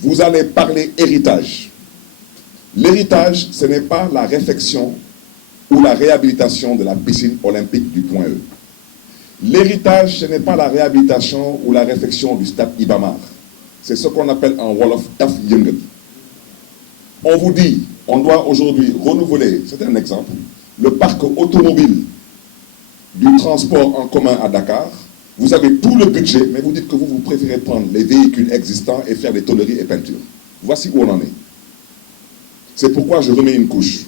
vous allez parler héritage. L'héritage, ce n'est pas la réfection ou la réhabilitation de la piscine olympique du Point E. L'héritage, ce n'est pas la réhabilitation ou la réfection du stade Iba Mar. C'est ce qu'on appelle en Wolof Taf Yengel. On vous dit, on doit aujourd'hui renouveler, c'est un exemple, le parc automobile du transport en commun à Dakar. Vous avez tout le budget, mais vous dites que vous préférez prendre les véhicules existants et faire des tôleries et peintures. Voici où on en est. C'est pourquoi je remets une couche.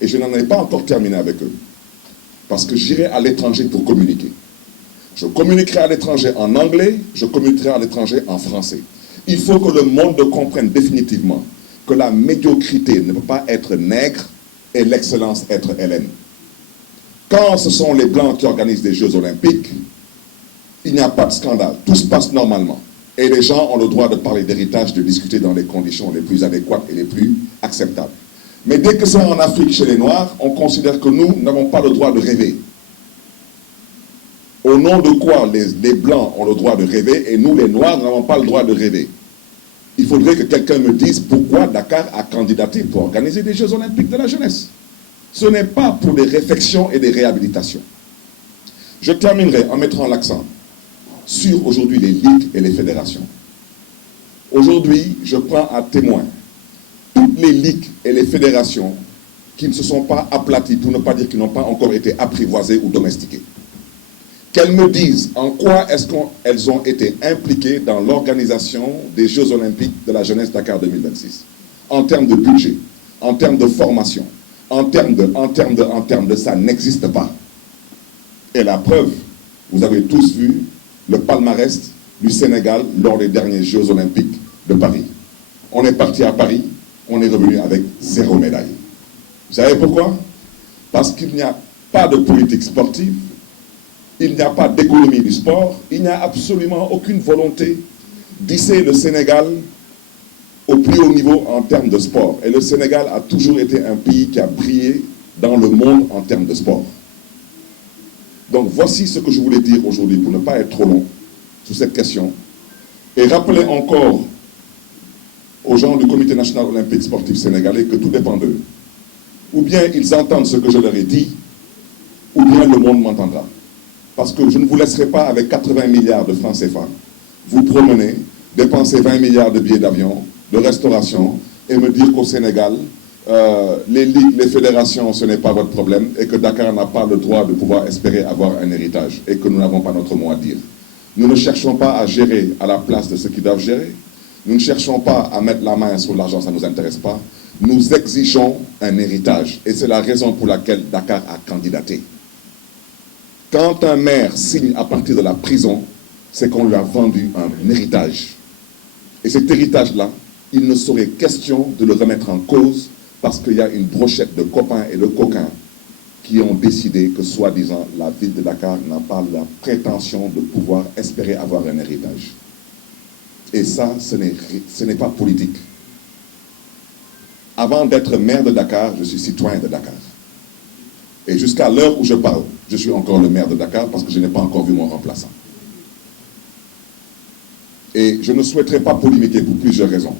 Et je n'en ai pas encore terminé avec eux. Parce que j'irai à l'étranger pour communiquer. Je communiquerai à l'étranger en anglais, je communiquerai à l'étranger en français. Il faut que le monde comprenne définitivement que la médiocrité ne peut pas être nègre et l'excellence être hellène. Quand ce sont les Blancs qui organisent des Jeux Olympiques, il n'y a pas de scandale. Tout se passe normalement. Et les gens ont le droit de parler d'héritage, de discuter dans les conditions les plus adéquates et les plus acceptables. Mais dès que c'est en Afrique chez les Noirs, on considère que nous n'avons pas le droit de rêver. Au nom de quoi les Blancs ont le droit de rêver et nous, les Noirs, n'avons pas le droit de rêver? Il faudrait que quelqu'un me dise pourquoi Dakar a candidaté pour organiser des Jeux Olympiques de la jeunesse. Ce n'est pas pour des réfections et des réhabilitations. Je terminerai en mettant l'accent sur aujourd'hui les ligues et les fédérations. Aujourd'hui, je prends à témoin toutes les ligues et les fédérations qui ne se sont pas aplaties, pour ne pas dire qu'ils n'ont pas encore été apprivoisées ou domestiquées. Qu'elles me disent en quoi est-ce qu'elles ont été impliquées dans l'organisation des Jeux Olympiques de la jeunesse Dakar 2026. En termes de budget, en termes de formation, en termes de ça n'existe pas. Et la preuve, vous avez tous vu le palmarès du Sénégal lors des derniers Jeux Olympiques de Paris. On est parti à Paris, on est revenu avec 0 médaille. Vous savez pourquoi? Parce qu'il n'y a pas de politique sportive, il n'y a pas d'économie du sport, il n'y a absolument aucune volonté d'hisser le Sénégal au plus haut niveau en termes de sport. Et le Sénégal a toujours été un pays qui a brillé dans le monde en termes de sport. Donc voici ce que je voulais dire aujourd'hui pour ne pas être trop long sur cette question. Et rappeler encore aux gens du Comité national olympique sportif sénégalais que tout dépend d'eux. Ou bien ils entendent ce que je leur ai dit, ou bien le monde m'entendra. Parce que je ne vous laisserai pas avec 80 milliards de francs CFA vous promener, dépenser 20 milliards de billets d'avion, de restauration, et me dire qu'au Sénégal, les ligues, les fédérations, ce n'est pas votre problème, et que Dakar n'a pas le droit de pouvoir espérer avoir un héritage, et que nous n'avons pas notre mot à dire. Nous ne cherchons pas à gérer à la place de ceux qui doivent gérer. Nous ne cherchons pas à mettre la main sur l'argent, ça ne nous intéresse pas. Nous exigeons un héritage, et c'est la raison pour laquelle Dakar a candidaté. Quand un maire signe à partir de la prison, c'est qu'on lui a vendu un héritage. Et cet héritage-là, il ne serait question de le remettre en cause parce qu'il y a une brochette de copains et de coquins qui ont décidé que, soi-disant, la ville de Dakar n'a pas la prétention de pouvoir espérer avoir un héritage. Et ça, ce n'est pas politique. Avant d'être maire de Dakar, je suis citoyen de Dakar. Et jusqu'à l'heure où je parle, je suis encore le maire de Dakar parce que je n'ai pas encore vu mon remplaçant. Et je ne souhaiterais pas polémiquer pour plusieurs raisons.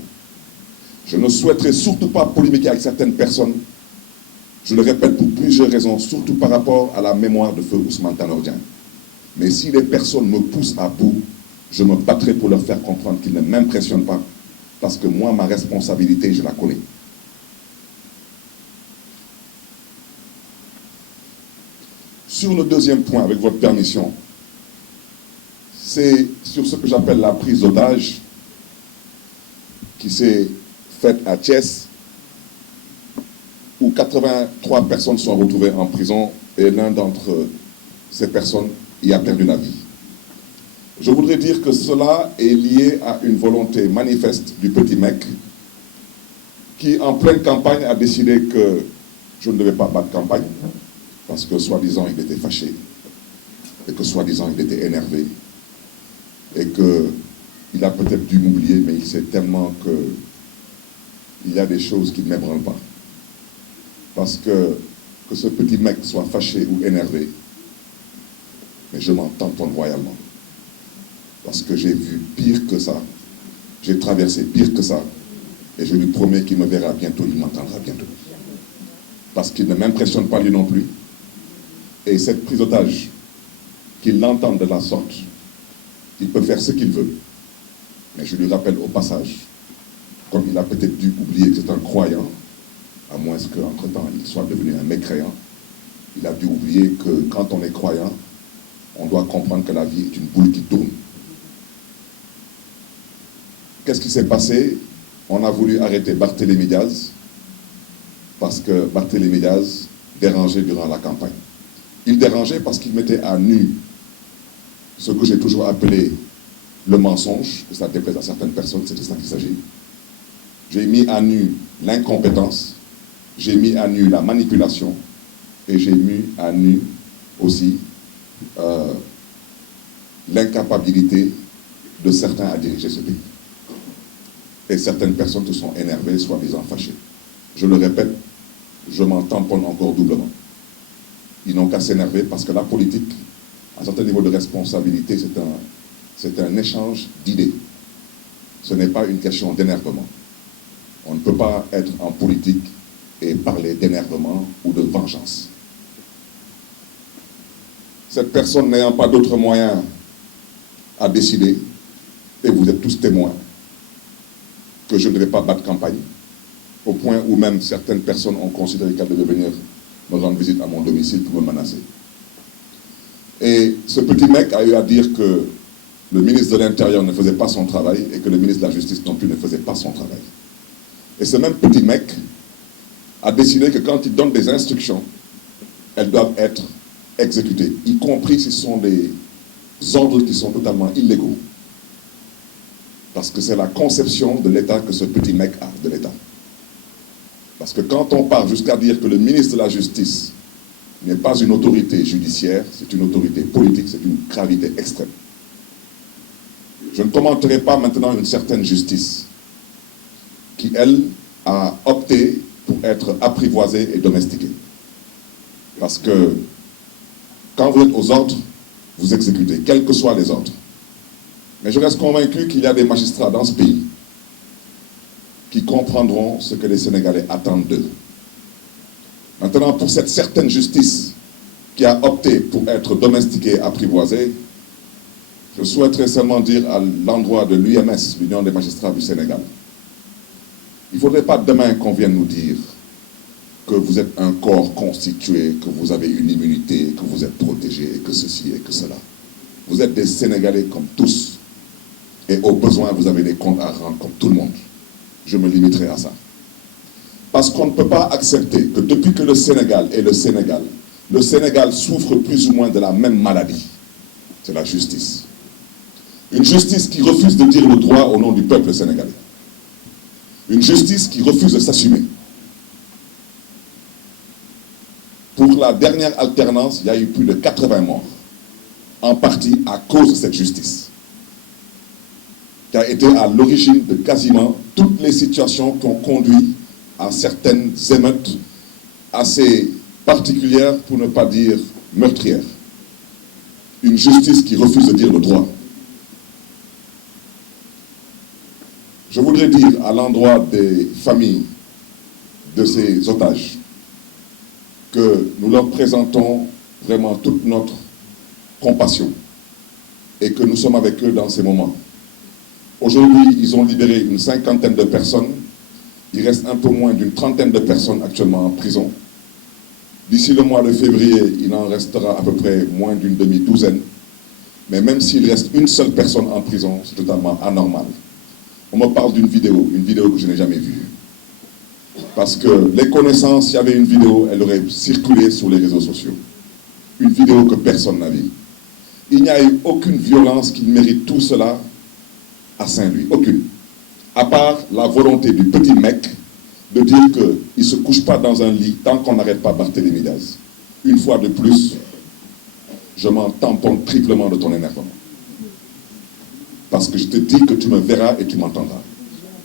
Je ne souhaiterais surtout pas polémiquer avec certaines personnes. Je le répète pour plusieurs raisons, surtout par rapport à la mémoire de feu Ousmane Tanor Dieng. Mais si les personnes me poussent à bout, je me battrai pour leur faire comprendre qu'ils ne m'impressionnent pas. Parce que moi, ma responsabilité, je la connais. Sur le deuxième point, avec votre permission, c'est sur ce que j'appelle la prise d'otage qui s'est faite à Thiès, où 83 personnes sont retrouvées en prison et l'un d'entre ces personnes y a perdu la vie. Je voudrais dire que cela est lié à une volonté manifeste du petit mec qui, en pleine campagne, a décidé que je ne devais pas battre campagne parce que, soi-disant, il était fâché et que, soi-disant, il était énervé et qu'il a peut-être dû m'oublier, mais il sait tellement qu'il y a des choses qui ne m'ébranlent pas. Parce que ce petit mec soit fâché ou énervé, mais je m'en tamponne royalement. Parce que j'ai vu pire que ça J'ai traversé pire que ça. Et je lui promets qu'il me verra bientôt, il m'entendra bientôt. Parce qu'il ne m'impressionne pas lui non plus. Et cette prise d'otage, qu'il l'entende de la sorte, il peut faire ce qu'il veut. Mais je lui rappelle au passage, comme il a peut-être dû oublier que c'est un croyant, à moins qu'entre-temps il soit devenu un mécréant, il a dû oublier que quand on est croyant, on doit comprendre que la vie est une boule qui tourne. Qu'est-ce qui s'est passé? On a voulu arrêter Barthélémy Diaz parce que Barthélémy Diaz dérangeait durant la campagne. Il dérangeait parce qu'il mettait à nu ce que j'ai toujours appelé le mensonge, que ça déplaise à certaines personnes, c'est de ça qu'il s'agit. J'ai mis à nu l'incompétence, j'ai mis à nu la manipulation et j'ai mis à nu aussi l'incapacité de certains à diriger ce pays. Et certaines personnes se sont énervées, soi-disant fâchées. Je le répète, je m'en tamponne encore doublement. Ils n'ont qu'à s'énerver parce que la politique, à un certain niveau de responsabilité, c'est un échange d'idées. Ce n'est pas une question d'énervement. On ne peut pas être en politique et parler d'énervement ou de vengeance. Cette personne n'ayant pas d'autres moyens à décider, et vous êtes tous témoins, que je ne vais pas battre campagne, au point où même certaines personnes ont considéré qu'elles devaient venir me rendre visite à mon domicile pour me menacer. Et ce petit mec a eu à dire que le ministre de l'Intérieur ne faisait pas son travail et que le ministre de la Justice non plus ne faisait pas son travail. Et ce même petit mec a décidé que quand il donne des instructions, elles doivent être exécutées, y compris si ce sont des ordres qui sont totalement illégaux. Parce que c'est la conception de l'État que ce petit mec a, de l'État. Parce que quand on part jusqu'à dire que le ministre de la Justice n'est pas une autorité judiciaire, c'est une autorité politique, c'est une gravité extrême. Je ne commenterai pas maintenant une certaine justice qui, elle, a opté pour être apprivoisée et domestiquée. Parce que quand vous êtes aux ordres, vous exécutez, quels que soient les ordres. Mais je reste convaincu qu'il y a des magistrats dans ce pays qui comprendront ce que les Sénégalais attendent d'eux. Maintenant, pour cette certaine justice qui a opté pour être domestiquée, apprivoisée, je souhaiterais seulement dire à l'endroit de l'UMS, l'Union des magistrats du Sénégal, il ne faudrait pas demain qu'on vienne nous dire que vous êtes un corps constitué, que vous avez une immunité, que vous êtes protégé, et que ceci et que cela. Vous êtes des Sénégalais comme tous. Et au besoin, vous avez des comptes à rendre comme tout le monde. Je me limiterai à ça. Parce qu'on ne peut pas accepter que depuis que le Sénégal est le Sénégal souffre plus ou moins de la même maladie. C'est la justice. Une justice qui refuse de dire le droit au nom du peuple sénégalais. Une justice qui refuse de s'assumer. Pour la dernière alternance, il y a eu plus de 80 morts. En partie à cause de cette justice, qui a été à l'origine de quasiment toutes les situations qui ont conduit à certaines émeutes assez particulières, pour ne pas dire meurtrières. Une justice qui refuse de dire le droit. Je voudrais dire à l'endroit des familles de ces otages que nous leur présentons vraiment toute notre compassion et que nous sommes avec eux dans ces moments. Aujourd'hui, ils ont libéré une 50aine de personnes. Il reste un peu moins d'une 30aine de personnes actuellement en prison. D'ici le mois de février, il en restera à peu près moins d'une demi-douzaine. Mais même s'il reste une seule personne en prison, c'est totalement anormal. On me parle d'une vidéo que je n'ai jamais vue. Parce que les connaissances, s'il y avait une vidéo, elle aurait circulé sur les réseaux sociaux. Une vidéo que personne n'a vue. Il n'y a eu aucune violence qui mérite tout cela à Saint-Louis, aucune. À part la volonté du petit mec de dire qu'il ne se couche pas dans un lit tant qu'on n'arrête pas Barthélémy Diaz. Une fois de plus, je m'en tamponne triplement de ton énervement. Parce que je te dis que tu me verras et tu m'entendras.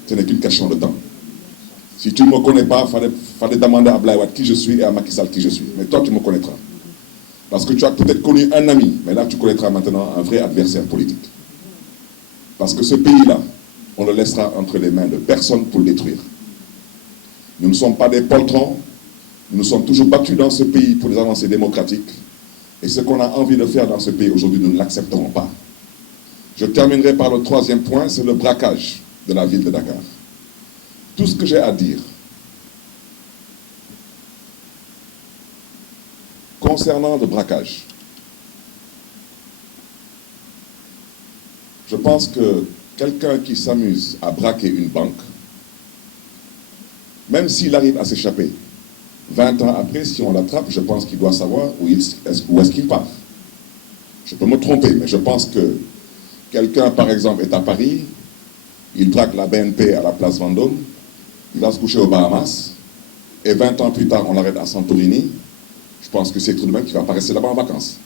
Ce n'est qu'une question de temps. Si tu ne me connais pas, il fallait demander à Blaïwad qui je suis et à Macky Sall qui je suis. Mais toi, tu me connaîtras. Parce que tu as peut-être connu un ami, mais là, tu connaîtras maintenant un vrai adversaire politique. Parce que ce pays-là, on le laissera entre les mains de personne pour le détruire. Nous ne sommes pas des poltrons, nous nous sommes toujours battus dans ce pays pour les avancées démocratiques, et ce qu'on a envie de faire dans ce pays aujourd'hui, nous ne l'accepterons pas. Je terminerai par le troisième point, c'est le braquage de la ville de Dakar. Tout ce que j'ai à dire concernant le braquage, je pense que quelqu'un qui s'amuse à braquer une banque, même s'il arrive à s'échapper, 20 ans après, si on l'attrape, je pense qu'il doit savoir où est-ce qu'il part. Je peux me tromper, mais je pense que quelqu'un, par exemple, est à Paris, il braque la BNP à la place Vendôme, il va se coucher aux Bahamas, et 20 ans plus tard, on l'arrête à Santorini. Je pense que c'est tout de même qui va pas rester là-bas en vacances.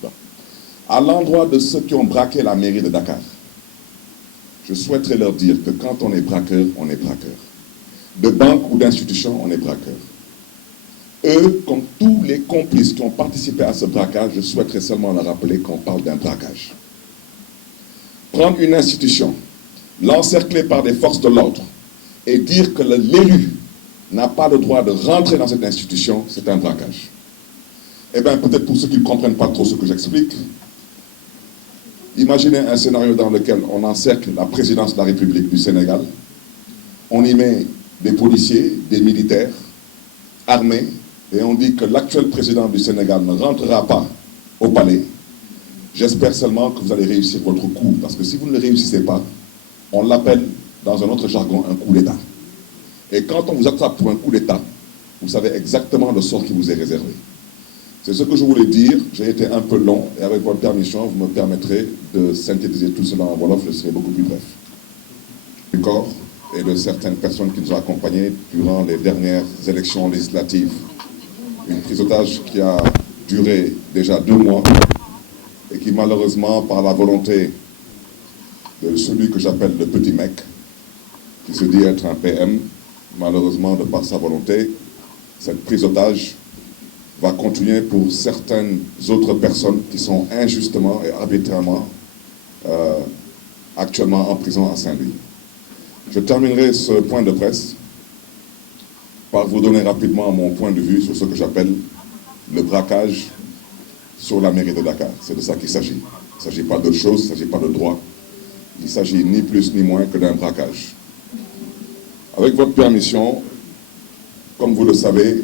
Bon. À l'endroit de ceux qui ont braqué la mairie de Dakar, je souhaiterais leur dire que quand on est braqueur, on est braqueur. De banque ou d'institution, on est braqueur. Eux, comme tous les complices qui ont participé à ce braquage, je souhaiterais seulement leur rappeler qu'on parle d'un braquage. Prendre une institution, l'encercler par des forces de l'ordre et dire que l'élu n'a pas le droit de rentrer dans cette institution, c'est un braquage. Eh bien, peut-être pour ceux qui ne comprennent pas trop ce que j'explique, imaginez un scénario dans lequel on encercle la présidence de la République du Sénégal, on y met des policiers, des militaires, armés, et on dit que l'actuel président du Sénégal ne rentrera pas au palais. J'espère seulement que vous allez réussir votre coup, parce que si vous ne le réussissez pas, on l'appelle dans un autre jargon un coup d'État. Et quand on vous attrape pour un coup d'État, vous savez exactement le sort qui vous est réservé. C'est ce que je voulais dire. J'ai été un peu long, et avec votre permission, vous me permettrez de synthétiser tout cela en Wolof, je serai beaucoup plus bref. Du corps et de certaines personnes qui nous ont accompagnés durant les dernières élections législatives. Une prise d'otage qui a duré déjà 2 mois et qui malheureusement, par la volonté de celui que j'appelle le petit mec, qui se dit être un PM, malheureusement, de par sa volonté, cette prise d'otage va continuer pour certaines autres personnes qui sont injustement et arbitrairement actuellement en prison à Saint-Louis. Je terminerai ce point de presse par vous donner rapidement mon point de vue sur ce que j'appelle le braquage sur la mairie de Dakar. C'est de ça qu'il s'agit. Il ne s'agit pas d'autre chose, il ne s'agit pas de droit. Il s'agit ni plus ni moins que d'un braquage. Avec votre permission, comme vous le savez,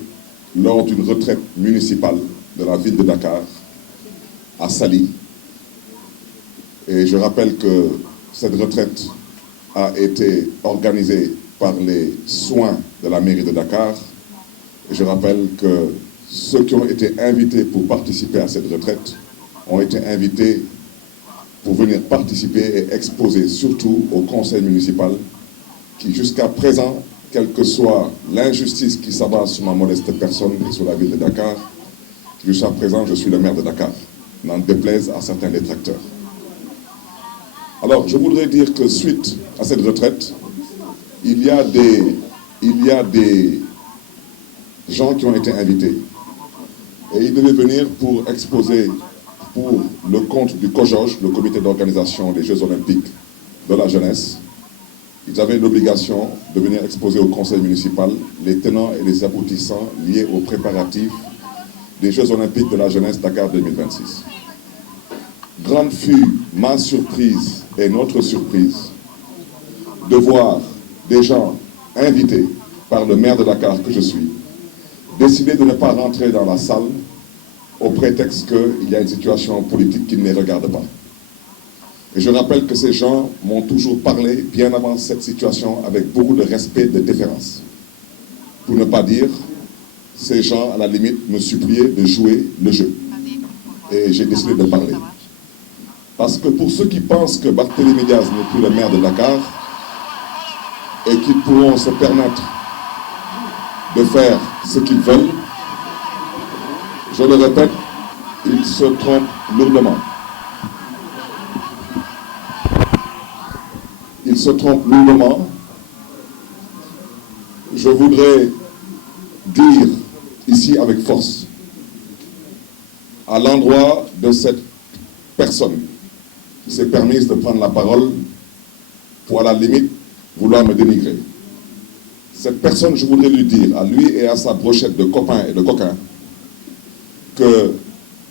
lors d'une retraite municipale de la ville de Dakar, à Saly, et je rappelle que cette retraite a été organisée par les soins de la mairie de Dakar, et je rappelle que ceux qui ont été invités pour participer à cette retraite ont été invités pour venir participer et exposer surtout au conseil municipal qui jusqu'à présent, quelle que soit l'injustice qui s'abat sur ma modeste personne et sur la ville de Dakar, jusqu'à présent je suis le maire de Dakar, n'en déplaise à certains détracteurs. Alors je voudrais dire que suite à cette retraite, il y a des gens qui ont été invités et ils devaient venir pour exposer pour le compte du COJOJ, le comité d'organisation des Jeux Olympiques de la jeunesse. Ils avaient l'obligation de venir exposer au conseil municipal les tenants et les aboutissants liés aux préparatifs des Jeux Olympiques de la jeunesse Dakar 2026. Grande fut ma surprise et notre surprise de voir des gens invités par le maire de Dakar que je suis décider de ne pas rentrer dans la salle au prétexte qu'il y a une situation politique qui ne les regarde pas. Et je rappelle que ces gens m'ont toujours parlé, bien avant cette situation, avec beaucoup de respect et de déférence. Pour ne pas dire, ces gens, à la limite, me suppliaient de jouer le jeu. Et j'ai décidé de parler. Parce que pour ceux qui pensent que Barthélémy Diaz n'est plus le maire de Dakar, et qu'ils pourront se permettre de faire ce qu'ils veulent, je le répète, ils se trompent lourdement. Ils se trompent lourdement. Je voudrais dire ici avec force, à l'endroit de cette personne qui s'est permise de prendre la parole pour à la limite vouloir me dénigrer. Cette personne, je voudrais lui dire, à lui et à sa brochette de copains et de coquins, que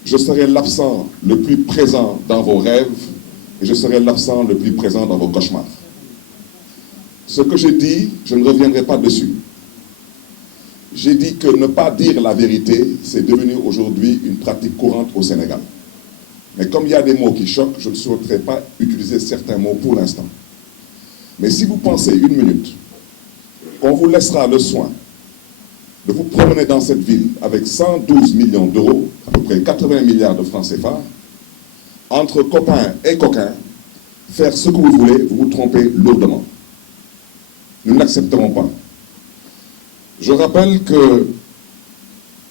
je serai l'absent le plus présent dans vos rêves et je serai l'absent le plus présent dans vos cauchemars. Ce que j'ai dit, je ne reviendrai pas dessus. J'ai dit que ne pas dire la vérité, c'est devenu aujourd'hui une pratique courante au Sénégal. Mais comme il y a des mots qui choquent, je ne souhaiterais pas utiliser certains mots pour l'instant. Mais si vous pensez une minute qu'on vous laissera le soin de vous promener dans cette ville avec 112 millions d'euros, à peu près 80 milliards de francs CFA, entre copains et coquins, faire ce que vous voulez, vous vous trompez lourdement. Nous ne l'accepterons pas. Je rappelle que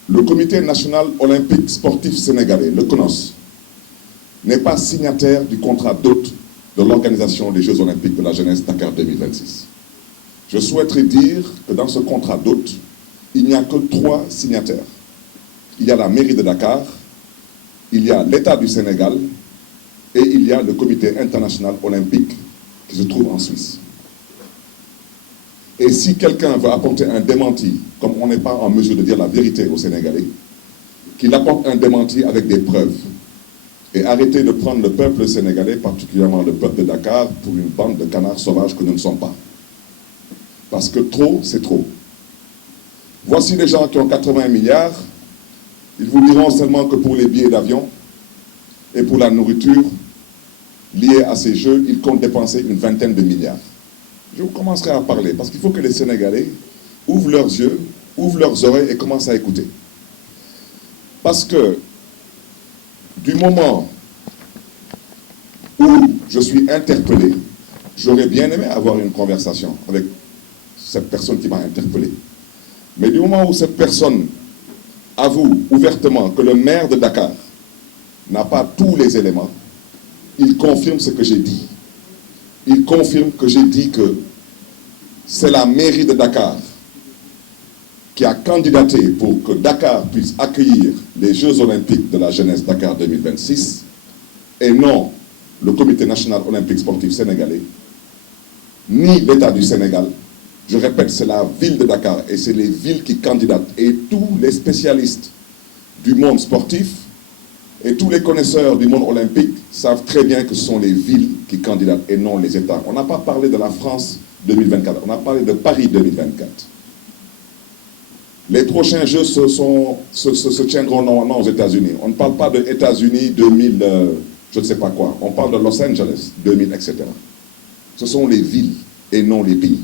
le Comité national olympique sportif sénégalais, le CNOS, n'est pas signataire du contrat d'hôte de l'organisation des Jeux olympiques de la jeunesse Dakar 2026. Je souhaiterais dire que dans ce contrat d'hôte, il n'y a que 3 signataires. Il y a la mairie de Dakar, il y a l'État du Sénégal et il y a le Comité international olympique qui se trouve en Suisse. Et si quelqu'un veut apporter un démenti, comme on n'est pas en mesure de dire la vérité aux Sénégalais, qu'il apporte un démenti avec des preuves. Et arrêtez de prendre le peuple sénégalais, particulièrement le peuple de Dakar, pour une bande de canards sauvages que nous ne sommes pas. Parce que trop, c'est trop. Voici les gens qui ont 80 milliards, ils vous diront seulement que pour les billets d'avion et pour la nourriture liée à ces jeux, ils comptent dépenser une vingtaine de milliards. Je vous commencerai à parler, parce qu'il faut que les Sénégalais ouvrent leurs yeux, ouvrent leurs oreilles et commencent à écouter. Parce que du moment où je suis interpellé, j'aurais bien aimé avoir une conversation avec cette personne qui m'a interpellé. Mais du moment où cette personne avoue ouvertement que le maire de Dakar n'a pas tous les éléments, il confirme ce que j'ai dit. Il confirme que j'ai dit que c'est la mairie de Dakar qui a candidaté pour que Dakar puisse accueillir les Jeux olympiques de la jeunesse Dakar 2026 et non le Comité national olympique sportif sénégalais, ni l'État du Sénégal. Je répète, c'est la ville de Dakar et c'est les villes qui candidatent. Et tous les spécialistes du monde sportif et tous les connaisseurs du monde olympique savent très bien que ce sont les villes qui candidatent et non les États. On n'a pas parlé de la France 2024, on a parlé de Paris 2024. Les prochains Jeux se tiendront normalement aux États-Unis. On ne parle pas de États-Unis 2000, je ne sais pas quoi. On parle de Los Angeles 2000, etc. Ce sont les villes et non les pays.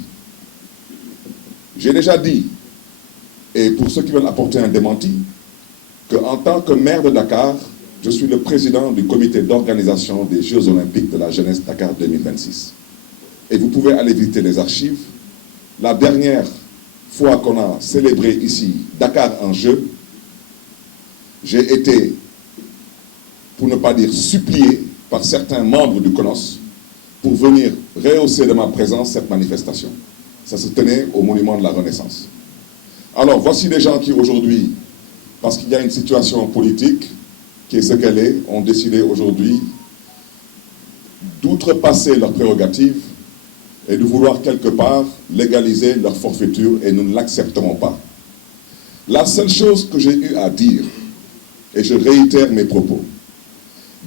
J'ai déjà dit, et pour ceux qui veulent apporter un démenti, qu'en tant que maire de Dakar, je suis le président du comité d'organisation des Jeux olympiques de la jeunesse Dakar 2026. Et vous pouvez aller visiter les archives. La dernière fois qu'on a célébré ici Dakar en jeu, j'ai été, pour ne pas dire supplié, par certains membres du CNOS pour venir rehausser de ma présence cette manifestation. Ça se tenait au monument de la Renaissance. Alors, voici des gens qui aujourd'hui, parce qu'il y a une situation politique qui est ce qu'elle est, ont décidé aujourd'hui d'outrepasser leurs prérogatives et de vouloir quelque part légaliser leur forfaiture et nous ne l'accepterons pas. La seule chose que j'ai eu à dire, et je réitère mes propos,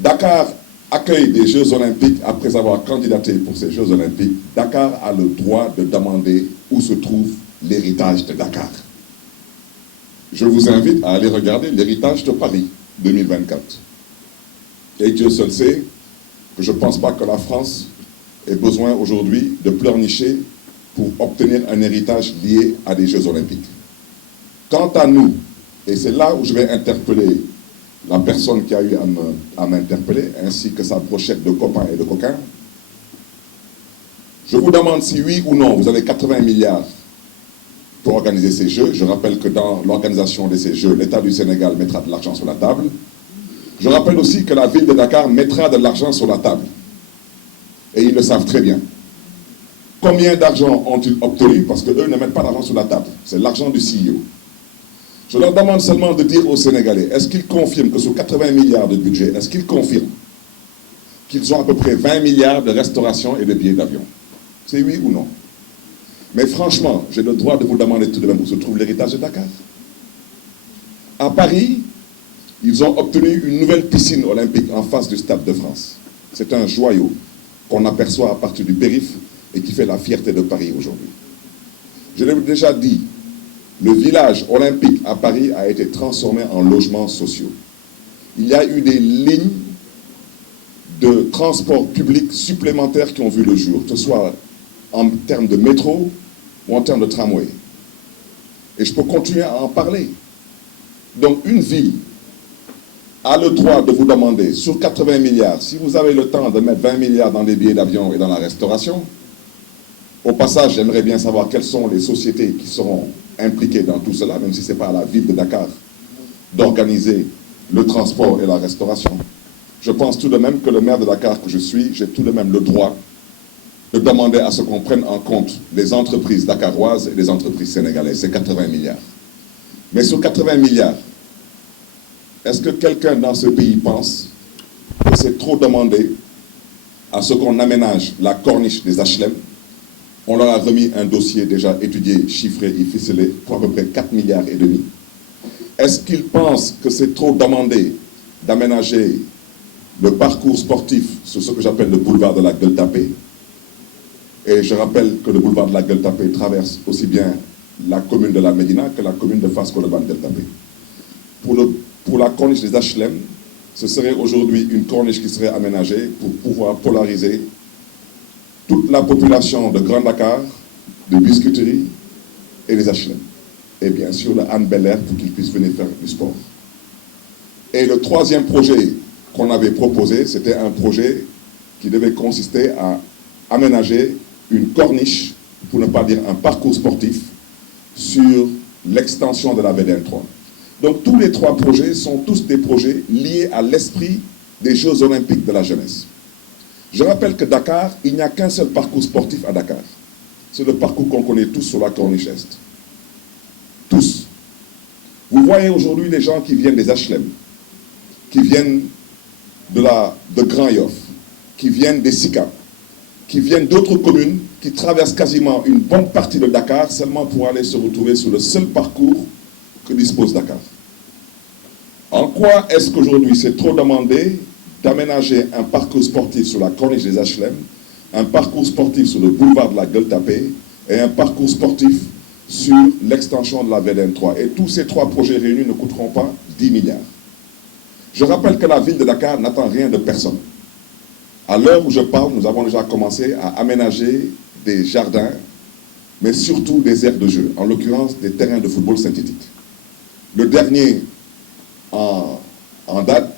Dakar accueille des Jeux olympiques après avoir candidaté pour ces Jeux olympiques. Dakar a le droit de demander où se trouve l'héritage de Dakar. Je vous invite à aller regarder l'héritage de Paris 2024. Et Dieu seul sait que je ne pense pas que la France ait besoin aujourd'hui de pleurnicher pour obtenir un héritage lié à des Jeux olympiques. Quant à nous, et c'est là où je vais interpeller la personne qui a eu à m'interpeller, ainsi que sa brochette de copains et de coquins, je vous demande si oui ou non, vous avez 80 milliards pour organiser ces Jeux. Je rappelle que dans l'organisation de ces Jeux, l'État du Sénégal mettra de l'argent sur la table. Je rappelle aussi que la ville de Dakar mettra de l'argent sur la table. Et ils le savent très bien. Combien d'argent ont-ils obtenu? Parce qu'eux ne mettent pas d'argent sur la table. C'est l'argent du CEO. Je leur demande seulement de dire aux Sénégalais, est-ce qu'ils confirment que sur 80 milliards de budget, est-ce qu'ils confirment qu'ils ont à peu près 20 milliards de restauration et de billets d'avion? C'est oui ou non? Mais franchement, j'ai le droit de vous demander tout de même où se trouve l'héritage de Dakar. À Paris, ils ont obtenu une nouvelle piscine olympique en face du Stade de France. C'est un joyau qu'on aperçoit à partir du périph' et qui fait la fierté de Paris aujourd'hui. Je l'ai déjà dit, le village olympique à Paris a été transformé en logements sociaux. Il y a eu des lignes de transport public supplémentaires qui ont vu le jour, que ce soit en termes de métro ou en termes de tramway. Et je peux continuer à en parler. Donc une ville a le droit de vous demander, sur 80 milliards, si vous avez le temps de mettre 20 milliards dans les billets d'avion et dans la restauration. Au passage, j'aimerais bien savoir quelles sont les sociétés qui seront impliquées dans tout cela, même si ce n'est pas à la ville de Dakar d'organiser le transport et la restauration. Je pense tout de même que le maire de Dakar que je suis, j'ai tout de même le droit de demander à ce qu'on prenne en compte les entreprises dakaroises et les entreprises sénégalaises. C'est 80 milliards. Mais sur 80 milliards, est-ce que quelqu'un dans ce pays pense que c'est trop demandé à ce qu'on aménage la corniche des HLM? On leur a remis un dossier déjà étudié, chiffré et ficelé pour à peu près 4 milliards et demi. Est-ce qu'ils pensent que c'est trop demandé d'aménager le parcours sportif sur ce que j'appelle le boulevard de la Gueule-Tapée? Et je rappelle que le boulevard de la Gueule-Tapée traverse aussi bien la commune de la Médina que la commune de Fass-Colobane-Gueule-Tapée. Pour la corniche des HLM, ce serait aujourd'hui une corniche qui serait aménagée pour pouvoir polariser toute la population de Grand Dakar, de Biscuiterie et des HLM. Et bien sûr, le Anne Bel-Air pour qu'ils puissent venir faire du sport. Et le troisième projet qu'on avait proposé, c'était un projet qui devait consister à aménager une corniche, pour ne pas dire un parcours sportif, sur l'extension de la VDN 3. Donc tous les trois projets sont tous des projets liés à l'esprit des Jeux Olympiques de la jeunesse. Je rappelle que Dakar, il n'y a qu'un seul parcours sportif à Dakar. C'est le parcours qu'on connaît tous sur la corniche Est. Tous. Vous voyez aujourd'hui les gens qui viennent des HLM, qui viennent de Grand Yoff, qui viennent des SICAP, qui viennent d'autres communes, qui traversent quasiment une bonne partie de Dakar seulement pour aller se retrouver sur le seul parcours que dispose Dakar. En quoi est-ce qu'aujourd'hui c'est trop demandé d'aménager un parcours sportif sur la corniche des HLM, un parcours sportif sur le boulevard de la Gueule-Tapée et un parcours sportif sur l'extension de la VDN 3. Et tous ces trois projets réunis ne coûteront pas 10 milliards. Je rappelle que la ville de Dakar n'attend rien de personne. À l'heure où je parle, nous avons déjà commencé à aménager des jardins, mais surtout des aires de jeu, en l'occurrence des terrains de football synthétique. Le dernier en date,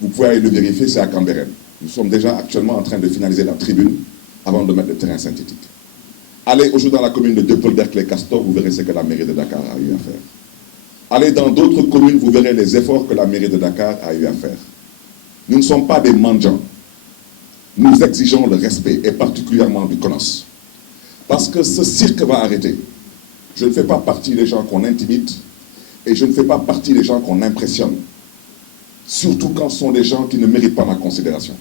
vous pouvez aller le vérifier, c'est à Cambérène. Nous sommes déjà actuellement en train de finaliser la tribune avant de mettre le terrain synthétique. Allez aujourd'hui dans la commune de Dieuppeul-Derklé-Castor, vous verrez ce que la mairie de Dakar a eu à faire. Allez dans d'autres communes, vous verrez les efforts que la mairie de Dakar a eu à faire. Nous ne sommes pas des mendiants. Nous exigeons le respect, et particulièrement du CONOS. Parce que ce cirque va arrêter. Je ne fais pas partie des gens qu'on intimide, et je ne fais pas partie des gens qu'on impressionne. Surtout quand ce sont des gens qui ne méritent pas ma considération.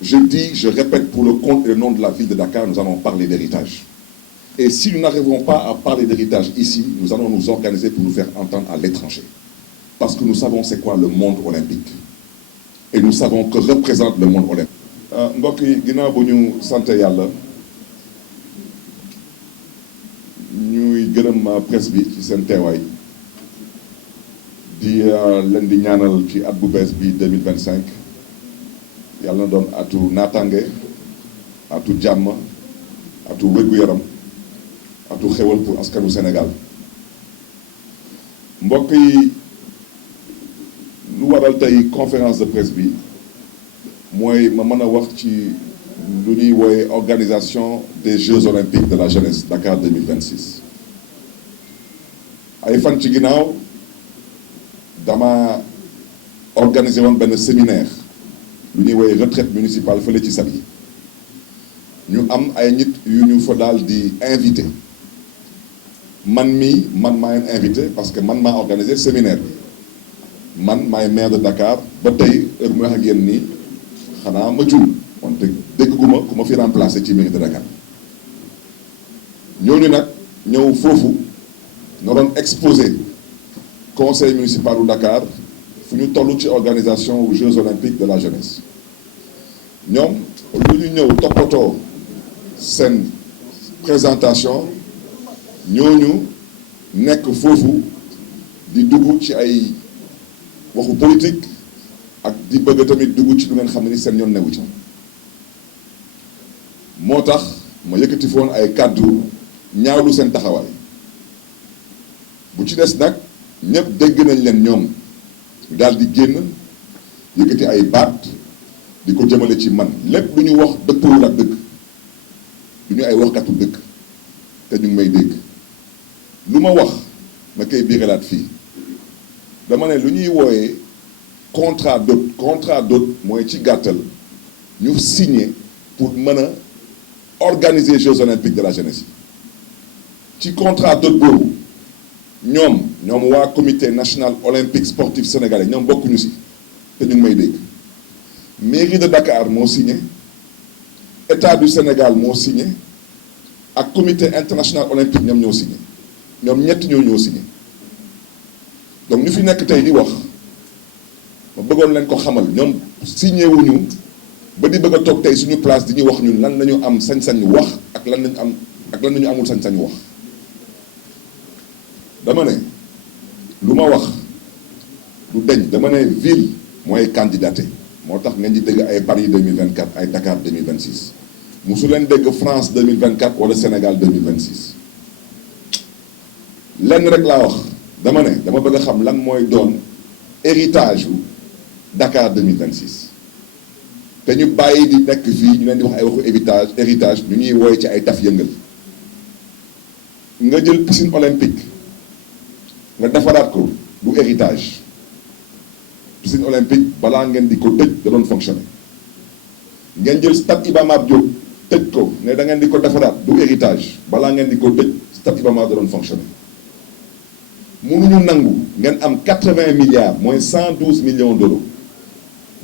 Je dis, je répète, pour le compte et le nom de la ville de Dakar, nous allons parler d'héritage. Et si nous n'arrivons pas à parler d'héritage ici, nous allons nous organiser pour nous faire entendre à l'étranger. Parce que nous savons c'est quoi le monde olympique. Et nous savons que représente le monde olympique. mbokk yi ginnaaw bu ñu sant yàlla ñuy gërëm presse bi ci seen teewaay di leen di ñaanal ci at bu bees bi 2025 yàlla na doon atu naataange atu jàmm atu wér-gu-yaram atu xewal pour askanu Sénégal mbokk yi lu waral tey conférence de presse bi mooy ma mën a wax ci lu ñuy wooye organisation des Jeux Olympiques de la jeunesse Dakar 2026 ay fan ci ginnaaw dama organiser woon benn séminaire lu ñuy wooye retraite municipale fële ci Saly ñu am ay nit yu ñu fa daal di invité man maa leen invité parce que man maa organisé séminaire bi man maay maire de Dakar ba tey heure mu wax ak yéen nii xanaa ma jum wante dégg gu ma ku ma fi remplacé ci mairie de Dakar ñooñu nag ñëw foofu na doon exposé conseil municipal u Dakar fu ñu toll ci organisation aux Jeux olympiques de la jeunesse ñoom lu ñu ñëw toppatoo seen présentation ñooñu nekk foofu di dugg ci ay waxu politique ak di bëgg tamit dugg ci lu ngeen xam ne ni seen yoon newu ci moo tax ma yëkkati foon ay kàddu ñaawlu seen taxawaay bu ci des nag ñëpp dégg nañ leen ñoom daal di génn yëkkati ay baat di ko jëmale ci man lépp lu ñu wax dëppawul ak dëgg du ñu ay waxkatu dëgg te ñu ngi may dégg lu ma wax ma koy biiralaat fii dama ne lu ñuy wooyee contrat d'hôte mooy ci gàttal ñu signé pour mën a organiser Jeux olympiques de la jeunesse yi ci contrat d'hôte boobu ñoom waa comité national olympique sportif sénégalais ñoom bokkuñu si te ñu ngi may dégg mairie de Dakar moo signé état du Sénégal moo signé ak comité international olympique ñoom ñoo signé ñoom ñett ñoo signé donc ñu fi nekk tey di wax ma bëggoon leen ko xamal ñoom signé wuñu ba di bëgg a toog tey suñu place di ñu wax ñun lan lañu am sañ-sañ wax ak lan lañu amul sañ-sañ wax dama ne lu ma wax du deñ dama ne ville mooy candidaté moo tax ngeen di dégg ay Paris 2024 ay Dakar 2026 musu leen dégg France 2024 wala Sénégal 2026 lenn rek laa wax dama ne dama bëgg a xam lan mooy doon héritage u Dakar 2026 te ñu bàyyi di nekk fii ñu leen di wax ay waxu héritage ñu ñuy wooye ci ay taf yëngal nga jël piscine olympique nga defaraat ko du héritage piscine olympique balaa ngeen di ko tëj da doon fonctionner ngeen jël stade Iba Mar Diop tëj ko ne da ngeen di ko defaraat du héritage balaa ngeen di ko tëj stade Iba Mar da doon fonctionner mënuñu nangu ngeen am 80 milliards mooy 112 millions d'euros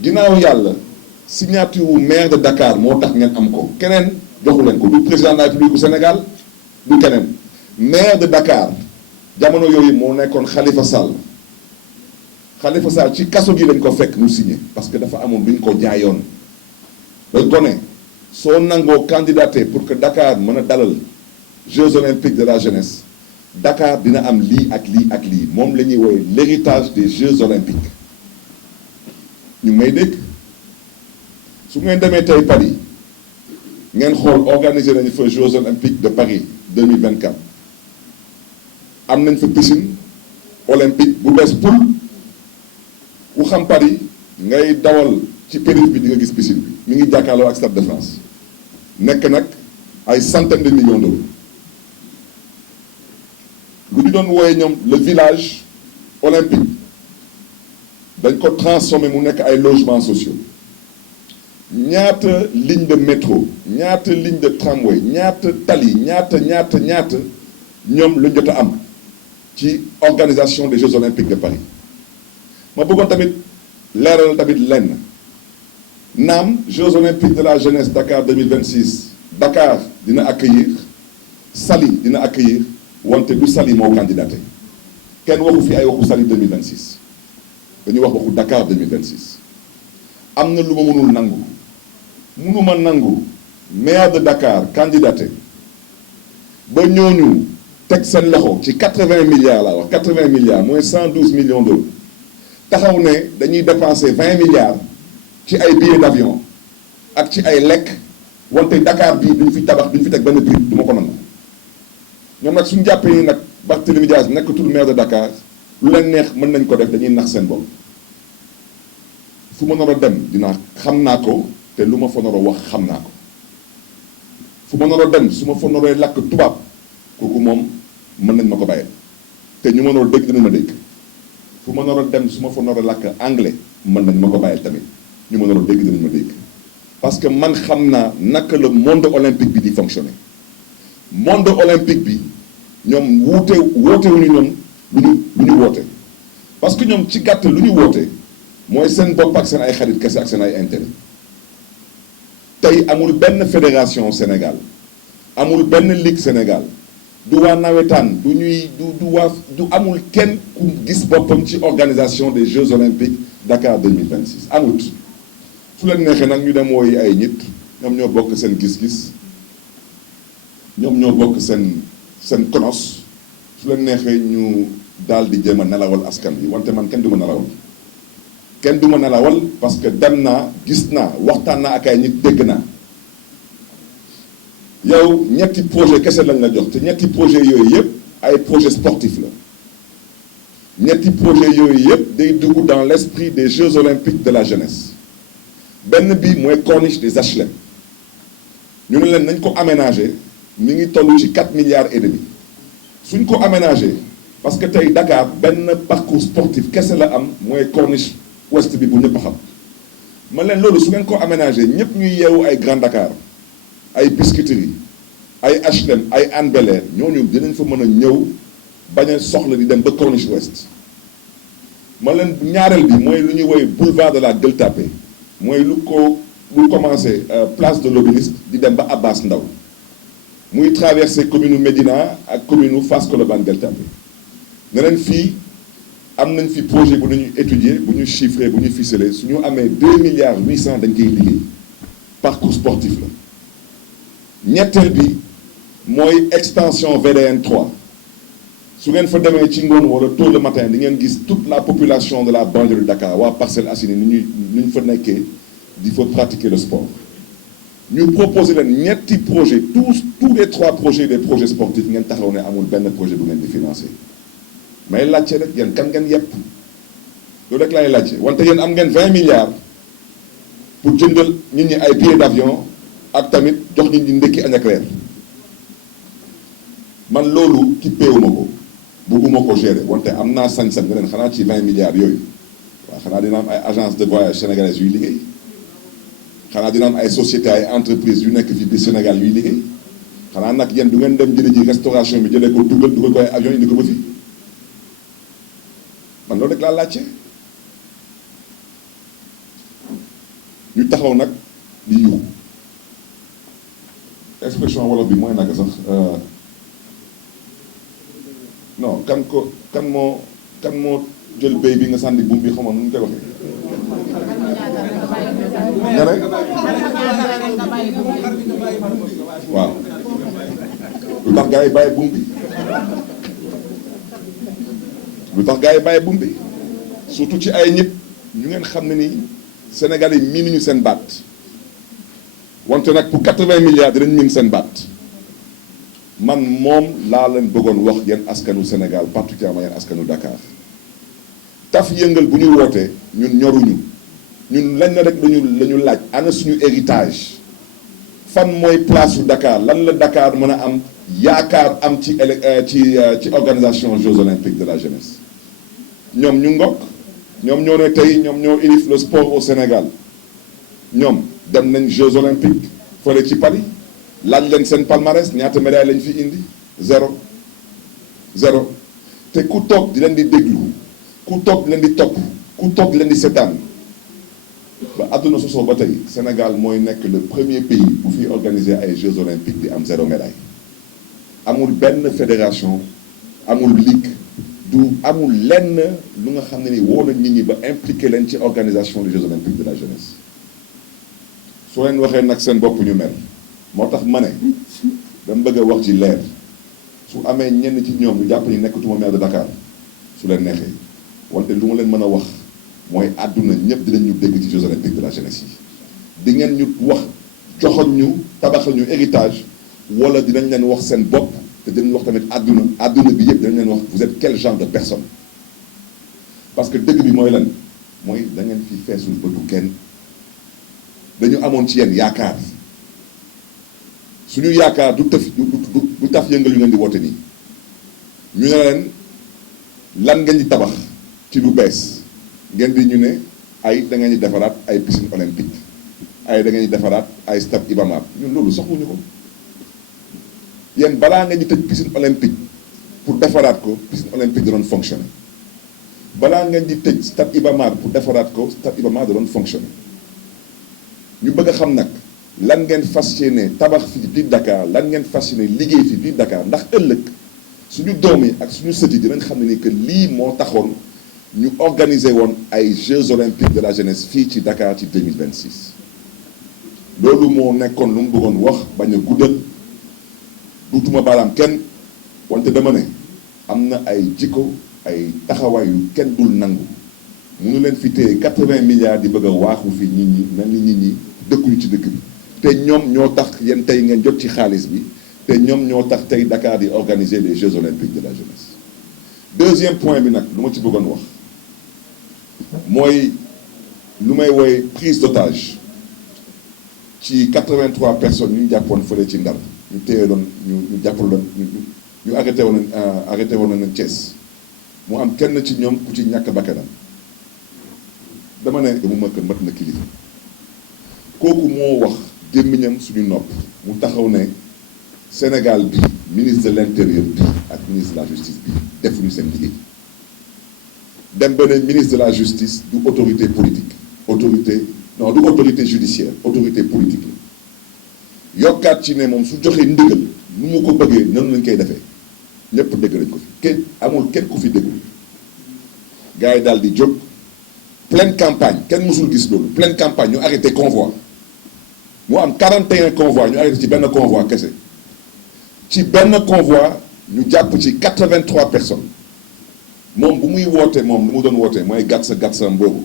ginnaaw yàlla signature wu maire de Dakar moo tax ngeen am ko keneen joxu leen ko du président de la République du Sénégal du keneen maire de Dakar jamono yooyu moo nekkoon Khalifa Sall ci kaso gi lañ ko fekk mu signé parce que dafa amoon duñ ko jaayoon dañ ko ne soo nangoo candidaté pour que Dakar mën a dalal Jeux olympiques de la jeunesse Dakar dina am lii ak lii ak lii moom la ñuy woowee l'héritage des Jeux olympiques ñu may dégg su ngeen demee tey Paris ngeen xool organiser nañu fa Jeux olympiques de Paris 2024 am nañ fa piscine olympique bu bees pour ku xam Paris ngay dawal ci périph bi di nga gis piscine bi mi ngi jàkkaarloo ak Stade de France nekk nag ay centaines de millions d'euros lu ñu doon wooye ñoom le village olympique dañ ko transformé mu nekk ay logements sociaux ñaata ligne de métro ñaata ligne de tramway ñaata tali ñaata ñoom lu jot a am ci organisation des Jeux olympiques de Paris ma bëggoon tamit leeral tamit lenn naam Jeux olympiques de la jeunesse Dakar 2026 Dakar dina accueillir Saly dina accueillir wante du Saly moo candidaté kenn waxu fi ay waxu Saly 2026 dañuy wax waxu Dakar 2026 am na lu ma mënul nangu mënuma nangu maire de Dakar candidaté ba ñooñu teg seen loxo ci 80 milliards laa wax 80 milliards mooy 112 millions d'euros taxaw ne dañuy dépenser 20 milliards ci ay billets d'avion ak ci ay lekk wante Dakar bii duñ fi tabax duñ fi teg benn brique du ma ko nangu ñoom nag suñu jàppee ni nag Barthélémy Dias nekkatul maire de Dakar lu leen neex mën nañ ko def dañuy nax seen bopp fu ma nar a dem dinaa xam naa ko te lu ma fa nar a wax xam naa ko fu ma nar a dem su ma fa naree làkk tubaab kooku moom mën nañ ma ko bàyyil te ñu ma nar a dégg dinañ ma dégg fu ma nar a dem su ma fa nar a làkk anglais mën nañ ma ko bàyyil tamit ñu ma nar a dégg dinañ ma dégg parce que man xam naa naka le monde olympique bi di fonctionner monde olympique bi ñoom wootewuñu ñoom lu ñu woote parce que ñoom ci gàttal lu ñu woote mooy seen bopp ak seen ay xarit kese ak seen ay intérêt tey amul benn fédération Sénégal amul benn ligue Sénégal du waa nawetaan du amul kenn ku gis boppam ci organisation des Jeux Olympiques Dakar 2026 amut su leen neexee nag ñu dem wooyi ay nit ñoom ñoo bokk seen gis-gis ñoom ñoo bokk seen konos su leen neexee ñu daal di jéem a nelawal askan bi wante man kenn du ma nelawal kenn du ma nelawal parce que dem naa gis naa waxtaan naa ak ay nit dégg naa yow ñetti projet kese lañ la jox te ñetti projet yooyu yëpp ay projet sportif la ñetti projet yooyu yëpp day dugg dans l'esprit des Jeux olympiques de la jeunesse benn bi mooy corniche des HLM ñu ne leen nañ ko aménager mi ngi toll ci 4 milliards et demi suñ ko aménager parce que tey Dakar benn parcours sportif kese la am mooy corniche ouest bi bu ñëpp xam ma leen loolu su ngeen ko aménager ñëpp ñuy yeewu ay Grand Dakar ay Biscuiterie ay HLM ay Hann Bel-Air ñooñu dinañ fa mën a ñëw bañ a soxla di dem ba corniche ouest ma leen ñaareel bi mooy lu ñuy woy boulevard de la Gueule Tapée mooy lu commencé place de l'Obélisque di dem ba Abbas Ndao muy traversé commune Médina ak commune Fass Colobane Gueule Tapée ne leen fii am nañ fi projet bu nañu étudier bu ñu chiffré bu ñu ficelé su ñu amee 2 milliards 800 dañ koy liggéey parcours sportif la ñetteel bi mooy extension VDN 3 su ngeen fa demee ci ngoon wala tôt le matin di ngeen gis toute la population de la banlieue de Dakar waa Parcelles Assainies ni ñu fa nekkee di fa pratiquer le sport ñu proposer leen ñetti projet tous les 3 projets des projets sportifs ngeen taxaw ne amul benn projet bu ngeen di financer may laajte rek yéen kan ngeen yëpp loolu rek laay laajte wante yéen am ngeen 20 milliards pour jëndal nit ñi ay billets d'avion ak tamit jox nit ñi ndekki añ ak reer man loolu kippeewuma ko bugguma ko gérer wante am naa sañ-sañ leen xanaa ci 20 milliards yooyu waaw xanaa dina am ay agence de voyage sénégalaises yuy liggéey xanaa dina am ay sociétés ay entreprises yu nekk fii biir Sénégal yuy liggéey xanaa nag yéen du ngeen dem jële ji restauration bi jëlee ko dugal ko ay avion indi ko ba fii man loolu rek laa laajte ñu taxaw nag di yuuxu expression wolof bi mooy naka sax non kan moo jël béy bi nga sànni buum bi xamoon nu ñu koy waxee nga rek waaw lu tax gars yi bàyyi buum bi surtout ci ay nit ñu ngeen xam ne ni Sénégal yi miinuñu seen baat wante nag pour 80 milliards dinañ miin seen baat man moom laa leen bëggoon wax yéen askanu Sénégal particulièrement yéen askanu Dakar taf yëngal bu ñu wootee ñun ñoruñu ñun lañ na rek lañu laaj ana suñu héritage fan mooy place su Dakar lan la Dakar mën a am yaakaar am ci organisation Jeux olympiques de la jeunesse ñoom ñu ngokk ñoom ñoo ne tey ñoom ñoo ilif le sport au Sénégal ñoom dem nañ Jeux olympiques fële ci Paris laaj leen seen palmarès ñaata médaille lañ fi indi zéro te ku toog di leen di déglu ku toog di leen di topp ku toog di leen di seetaan ba àdduna sosoo ba tey Sénégal mooy nekk le premier pays bu fi organiser ay Jeux olympiques di am 0 médaille amul benn fédération amul ligue amul lenn lu nga xam ne ni woo na nit ñi ba impliqué leen ci organisation des Jeux olympiques de la jeunesse soo leen waxee nag seen bopp ñu mel moo tax ma ne dama bëgg a wax ci leer su amee ñenn ci ñoom ñu jàpp ni nekkatuma maire de Dakar su leen neexee wante lu ma leen mën a wax mooy àdduna ñëpp dinañ ñu dégg ci Jeux olympiques de la jeunesse yi di ngeen ñu wax joxoñ ñu tabaxal ñu héritage wala dinañ leen wax seen bopp te dinañ wax tamit àdduna bi yëpp dinañ leen wax vous êtes quel genre de personne parce que dëgg bi mooy lan mooy da ngeen fi feesul bëtu kenn dañu amoon ci yéen yaakaar suñu yaakaar du taf yëngal yu ngeen di woote nii ñu ne leen lan ngeen di tabax ci lu bees ngeen di ñu ne ay da ngeen di defaraat ay piscine olympique ay da ngeen di defaraat ay stade Iba Mar ñun loolu soxluñu ko yéen balaa ngeen di tëj piscine olympique pour defaraat ko piscine olympique da doon fonctionner balaa ngeen di tëj stade Iba Mar pour defaraat ko stade Iba Mar da doon fonctionner ñu bëgg a xam nag lan ngeen fas yéene tabax fi biir Dakar lan ngeen fas yéene liggéey fi biir Dakar ndax ëllëg suñu doom yi ak suñu sët yi dinañ xam ne ni que lii moo taxoon ñu organiser woon ay Jeux olympiques de la jeunesse fii ci Dakar ci 2026 loolu moo nekkoon lu mu bëggoon wax bañ a guddal duutuma baaraam kenn wante dama ne am na ay jikko ay taxawaay yu kenn dul nangu mënu leen fi téye 80 milliards di bëgg a waaxu fi nit ñi mel ni nit ñi dëkkuñu ci dëkk bi te ñoom ñoo tax yéen tey ngeen jot ci xaalis bi te ñoom ñoo tax tey Dakar di organiser les Jeux olympiques de la jeunesse. Deuxième point bi nag lu ma ci bëggoon wax mooy lu may woy prise d'otage ci 83 personnes ñu jàppoon fële ci Ndar ñu téye doon ñu jàppal doon ñu arrêté woon na Thiès mu am kenn ci ñoom ku ci ñàkk bakkanam dama ne mu ma ko mat na kilifa kooku moo wax gémmiñam suñu nopp mu taxaw ne Sénégal bi ministre de l'intérieur bi ak ministre de la justice bi defuñu seen liggéey dem ba ne ministre de la justice du autorité politique du autorité judiciaire autorité politique la yokkaat ci ne moom su joxee ndigal nu mu ko bëggee noonu lañ koy defee ñëpp dégg nañ ko fi kenn amul kenn ku fi déglu gars yi daal di jóg pleine campagne kenn mësul gis loolu pleine campagne ñu arrêté convoi mu am 41 convoi ñu arrêté ci benn convoi kese ci benn convoi ñu jàpp ci 83 personnes moom bu muy wootee moom lu mu doon wootee mooy gàtt sa mboobu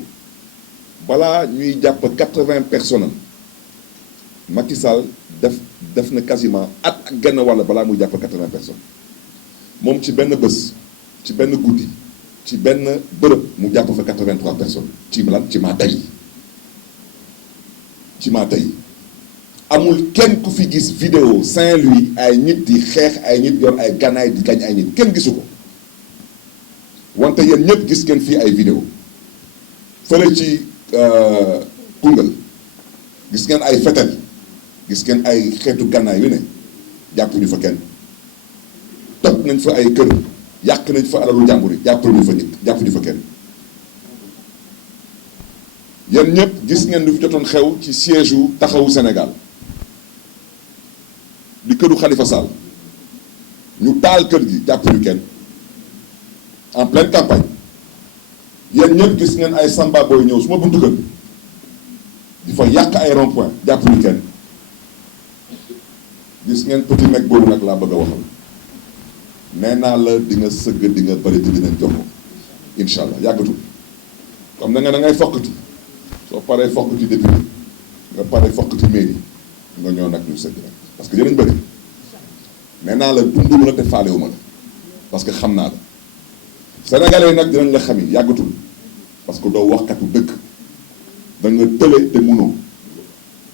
balaa ñuy jàpp 80 personnes am Macky Sall def na quasiment at ak genn wàll balaa muy jàpp 80 personnes moom ci benn bés ci benn guddi ci benn bërëb mu jàpp fa 83 personnes ci lan ci maa tey amul kenn ku fi gis vidéo Saint-Louis ay nit di xeex ay nit yor ay gànnaay di gañ ay nit kenn gisu ko wante yéen ñëpp gis ngeen fii ay vidéo fële ci Koungheul gis ngeen ay fetel gis ngeen ay xeetu gànnaay yu ne jàppuñu fa kenn toj nañ fa ay kër yàq nañ fa alalu jàmbur yi jàppuñu fa kenn yéen ñëpp gis ngeen lu fi jotoon xew ci siège u taxawu Sénégal di këru Khalifa Sall ñu taal kër gi jàppuñu kenn en pleine campagne yéen ñëpp gis ngeen ay samba booy ñëw su ma buntu kër di fa yàq ay rond-point jàppuñu kenn gis ngeen petit mec boobu nag laa bëgg a waxal nee naa la di nga sëgg di nga bëri te dinañ jox ko incha allah yàggatul comme da ngay fokkati soo paree fokkati député nga paree fokkati mairie nga ñëw nag ñu sëgg nag parce que dinañ bëri nee naa la dunduma la te faalewuma la parce que xam naa la sénégalais yi nag dinañ la xami yàggatul parce que doo waxkatu dëgg da nga tële te munoo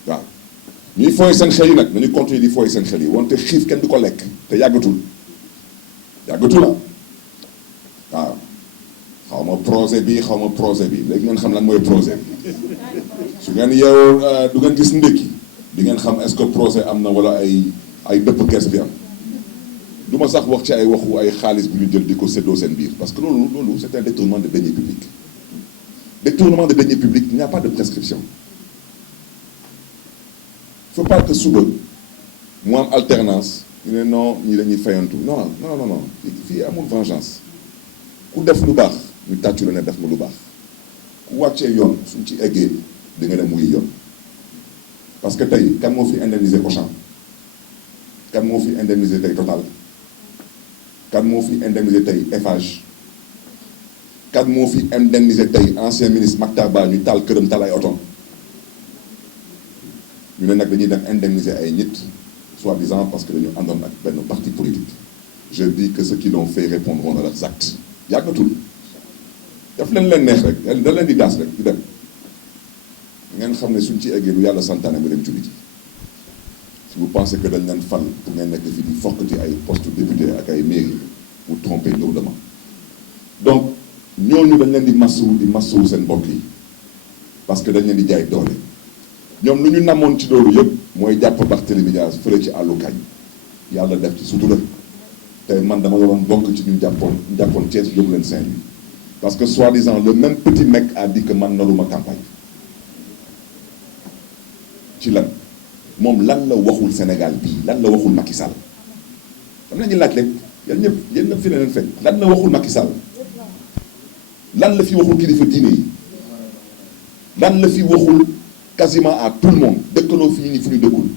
waaw ñuy fooy seen xel yi nag nañu continuer di fooy seen xel yi wante xiif kenn du ko lekk te yàggatul la waaw xaw ma projet bi léegi ngeen xam lan mooy projet bi su ngeen yeewoo du ngeen gis ndékki di ngeen xam est-ce que projet am na wala ay dëpp kees bi am du ma sax wax ci ay waxu ay xaalis bu ñu jël di ko séddoo seen biir parce que loolu c'est un détournement de deniers publics détournement de deniers publics il n'y a pas de prescription il faut pas que suba mu am alternance ñu ne non ñi dañuy fayantu non fii amul vengeance ku def lu baax ñu tàccu la ne def nga lu baax ku wàccee yoon suñ ci eggee di nga dem muy yoon parce que tey kan moo fi indemniser Auchan kan moo fi indemniser tey Total kan moo fi indemniser tey Eiffage kan moo fi indemniser tey ancien ministre Mactar Ba ñu taal këram taal ay otom ñu ne nag dañuy dem indemniser ay nit soi-disant parce que dañu àndoon ak benn parti politique je dis que ceux qui l'ont fait répondront à leurs actes yàggatul daf leen neex rek da leen di daas rek di dem ngeen xam ne suñ ci eggee lu yàlla santaane nga dem julli ji si vous pensez que dañ leen fal pour ngeen nekk fi di fokkati ay poste député ak ay mairie vous trompez lourdement donc ñooñu dañ leen di massuwu seen mbokk yi parce que dañ leen di jaay doole ñoom lu ñu namoon ci loolu yëpp mooy jàpp Barthélémy Dias fële ci àllu kañ yàlla def ci sutura te man dama waroon bokk ci ñu jàppoon Thiès yóbbu leen Saint-Louis parce que soi-disant le même petit mec a dit que man naruma campagne ci lan moom lan la waxul Sénégal bii lan la waxul Macky Sall dam nañu laaj rek yéen ñëpp fi leen fekk lan la waxul Macky Sall lan la fi waxul kilifa diine yi lan la fi waxul quasiment à tout le monde dëkkaloo fi ñu ni fu ñu dëkkul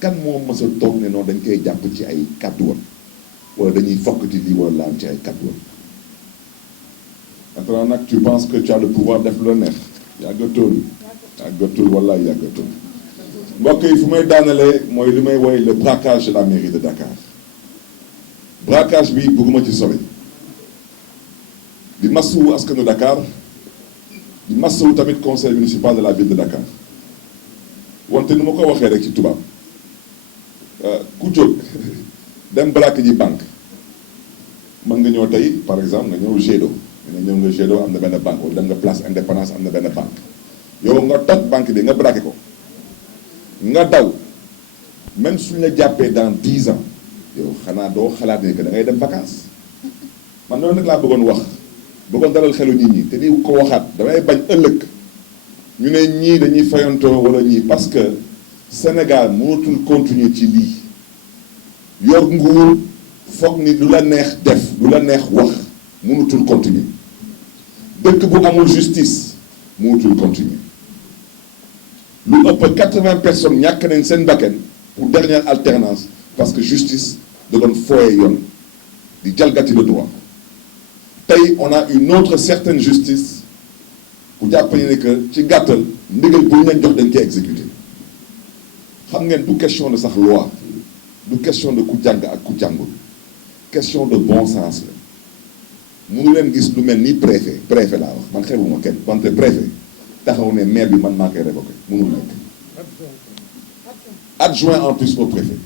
kan moo mës a toog ne noonu dañ koy jàpp ci ay kàddu woon wala dañuy fokkati lii wala la am ci ay kàddu woon. Maintenant nag tu penses que tu as le pouvoir def lu la neex yàggatul wala yàggatul mbokk yi fu may daanalee mooy li may woy le braquage de la mairie de Dakar braquage bi bëgguma ci sori di masawu askanu Dakar di masawu tamit conseil municipal de la ville de Dakar wante nu ma ko waxee rek ci tubaab ku jóg dem braquer ji banque mën nga ñëw tey par exemple nga ñëw Gédo nga Gédo am na benn banque wala dem nga place Indépendance am na benn banque yow nga toj banque bi nga braqué ko nga daw même suñ la jàppee dans 10 ans yow xanaa doo xalaat ne que da ngay dem vacances man loolu nag laa bëggoon dalal xelu nit ñi te di ko waxaat damay bañ ëllëg ñu ne ñii dañuy fayantoo wala ñii parce que Sénégal mënatul continuer ci lii yor nguur foog ni lu la neex def lu la neex wax mënatul continuer dëkk bu amul justice mënatul continuer lu ëpp 80 personnes ñàkk nañ seen bakkan pour dernière alternance parce que justice da doon fooye yoon di jalgati le droit tey on a une autre certaine justice ku jàpp ne que ci gàttal ndigal bu ñu leen jox dañ koy exécuter xam ngeen du question de sax loi du question de ku jàng ak ku jàngul question de bon sens la mënu leen gis lu mel ni préfet laa wax man xewuma kenn wante préfet taxaw ne maire bi man maa koy révoqué mënul nekk adjoint en plus au préfet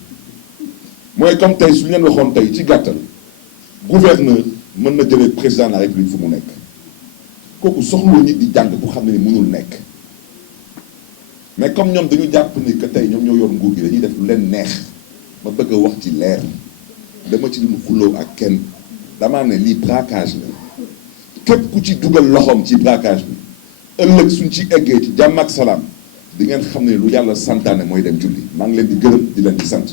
mooy comme tey su ñu leen waxoon tey ci gàttal gouverneur mën na jëlee président de la république fu mu nekk kooku soxla nit di jàng bu xam ne ni mënul nekk mais comme ñoom dañu jàpp ni que tey ñoom ñoo yor nguur gi dañuy def lu leen neex ma bëgg a wax ci leer dama ci lu xuloo ak kenn damaa ne lii braquage la képp ku ci dugal loxoom ci braquage bi ëllëg suñ ci eggee ci jàmm ak salaam di ngeen xam ne lu yàlla santaane mooy dem julli maa ngi leen di gërëm di leen di sant